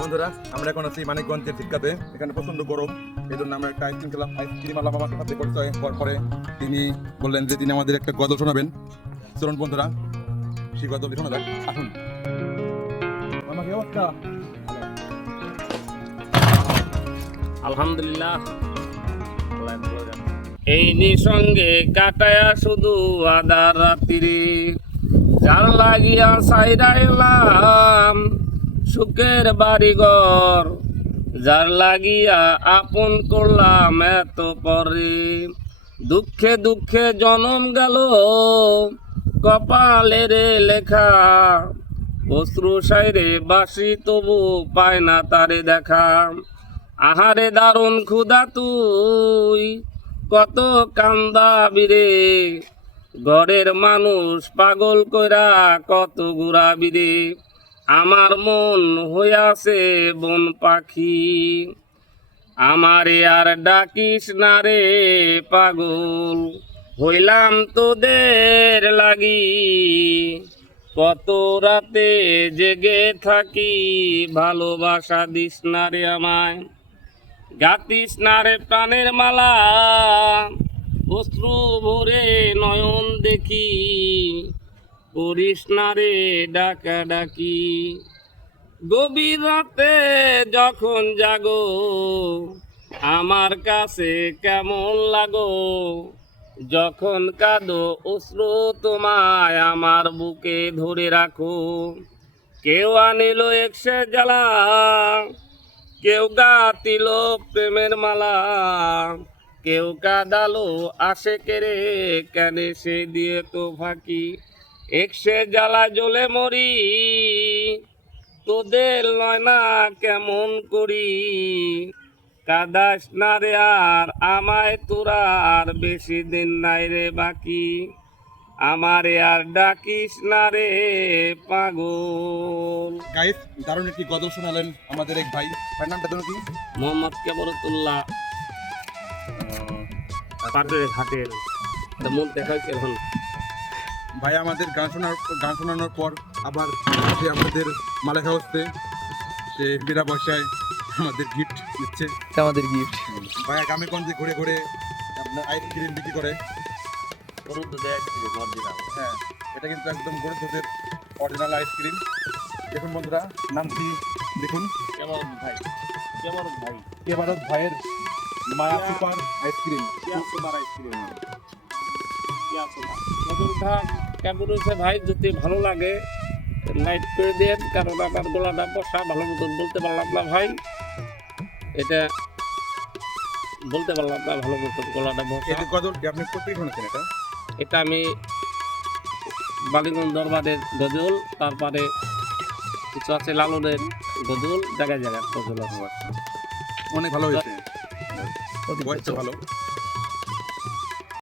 বন্ধুরা আমরা এখন আছি মানিকগঞ্জের ঠিকাতে। এখানে প্রচন্ড গরম, এই জন্য আমরা একটা আইসক্রিম খেলাম। আইসক্রিম আলাম আমাদের সাথে পরিচয় হওয়ার পরে তিনি বললেন যে তিনি আমাদের একটা গজল শোনাবেন। চলুন বন্ধুরা সেই গজলটি শোনা যাক, আসুন। আমাকে অবস্থা আলহামদুলিল্লাহ। এই নিসঙ্গে কাটায়া শুধু আদার রাত্রি, যার লাগিয়া সাইরা এলাম সুখের বাড়িঘর, যার লাগিয়া আপন করলাম এত পরে, দুঃখে দুঃখে জনম গেল কপালের লেখা, অশ্রু সাইরে বাসি তবু পায় না তারে দেখা। আহারে দারুণ ক্ষুধা তুই কত কান্দাবি রে, ঘরের মানুষ পাগল কইরা কত ঘুরাবি রে, আমার মন হইয়াছে বন পাখি, আমারে আর ডাকিস না রে পাগল, হইলাম তোদের লাগি কত রাতে জেগে থাকি, ভালোবাসা দিস না রে আমায়, গাতিস না রে প্রাণের মালা, অশ্রু ভরে নয়ন দেখি, করিস না রে ডাকা ডাকি, গভীর রাতে যখন জাগো আমার কাছে কেমন লাগো, যখন কাঁদো অশ্রু তোমায় আমার বুকে ধরে রাখো, কেউ আনিল একশে জ্বালা, কেউ গাতিল প্রেমের মালা, কেউ কাদালো আসে কেরে কেনে সে দিয়ে তো ফাঁকি, একশে জ্বালা জ্বলে মরি তোদের লয় না কেমন করি, কাদাস না রে আর আমায় তোরা আর বেশি দিন নাই রে বাকি, আমারে আর ডাকিস না রে পাগল। গাইস দারুণ একটি গজল শোনালেন আমাদের এক ভাই। ভাইয়ের নামটা জানো কি? মোহাম্মদ কেবরতুল্লাহ পাটের ঘাটের মন দেখাইছে এখন। ভাই আমাদের গান শোনানোর পর আবার সে আমাদের মালেখা হচ্ছে, সে বিনা পয়সায় আমাদের গিফট দিচ্ছে। আমাদের গিফট ভাইয়া গ্রামেগঞ্জে ঘুরে ঘুরে আপনার আইসক্রিম বিক্রি করে। হ্যাঁ, এটা কিন্তু একদম গরুর দুধের অরিজিনাল আইসক্রিম। দেখুন বন্ধুরা, নাম কি দেখুন, কেবারত ভাইয়ের মায়া সুপার আইসক্রিম। কেমন হয়েছে ভাই? যদি ভালো লাগে লাইক করে দেন, কারণ আমার গলাটা বসা, ভালো মতন বলতে পারলাম না ভাই, এটা বলতে পারলাম না ভালো মতন, গলাটা বসা। এই গজলটি আপনি কোথায় শুনেছেন? এটা আমি বালিগঞ্জ দরবারের গজল, তারপরে কিছু আছে লালনের গজল, জায়গায় জায়গায় গজল আছে। অনেক ভালো হয়েছে, ভয়েসটা ভালো।